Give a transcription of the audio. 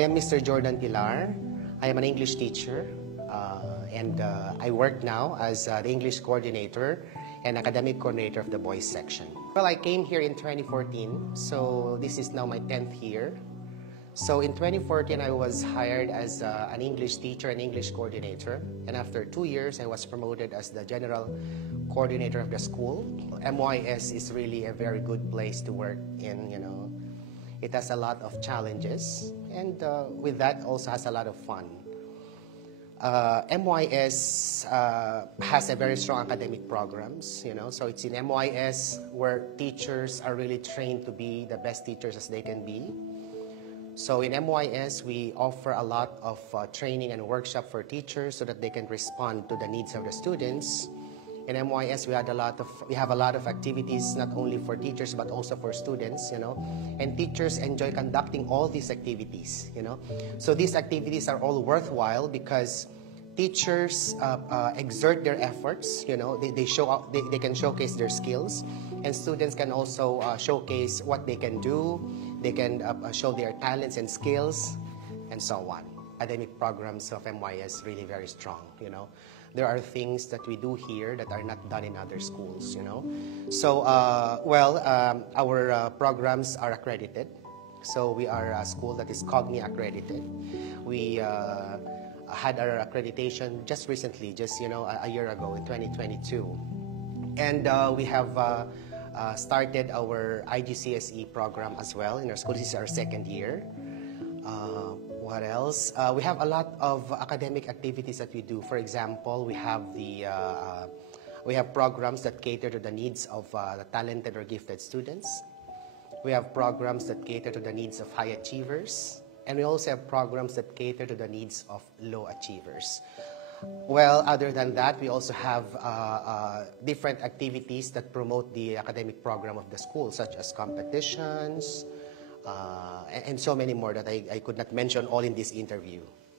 I am Mr. Jordan Pilar. I am an English teacher, and I work now as the English coordinator and academic coordinator of the boys section. Well, I came here in 2014, so this is now my 10th year. So in 2014, I was hired as an English teacher and English coordinator, and after 2 years, I was promoted as the general coordinator of the school. MYS is really a very good place to work in, you know. It has a lot of challenges, and with that also has a lot of fun. MYS has a very strong academic programs, you know, so it's in MYS where teachers are really trained to be the best teachers as they can be. So in MYS, we offer a lot of training and workshop for teachers so that they can respond to the needs of the students. In MYS, we have a lot of activities, not only for teachers, but also for students, you know. And teachers enjoy conducting all these activities, you know. So these activities are all worthwhile because teachers exert their efforts, you know. They can showcase their skills, and students can also showcase what they can do. They can show their talents and skills, and so on. Academic programs of MYS really very strong, you know. There are things that we do here that are not done in other schools, you know. So, our programs are accredited. So we are a school that is COGNI accredited. We had our accreditation just recently, just, you know, a year ago in 2022. And we have started our IGCSE program as well in our school. This is our second year. What else? We have a lot of academic activities that we do. For example, we have programs that cater to the needs of the talented or gifted students. We have programs that cater to the needs of high achievers, and we also have programs that cater to the needs of low achievers. Well, other than that, we also have different activities that promote the academic program of the school, such as competitions, and so many more that I could not mention all in this interview.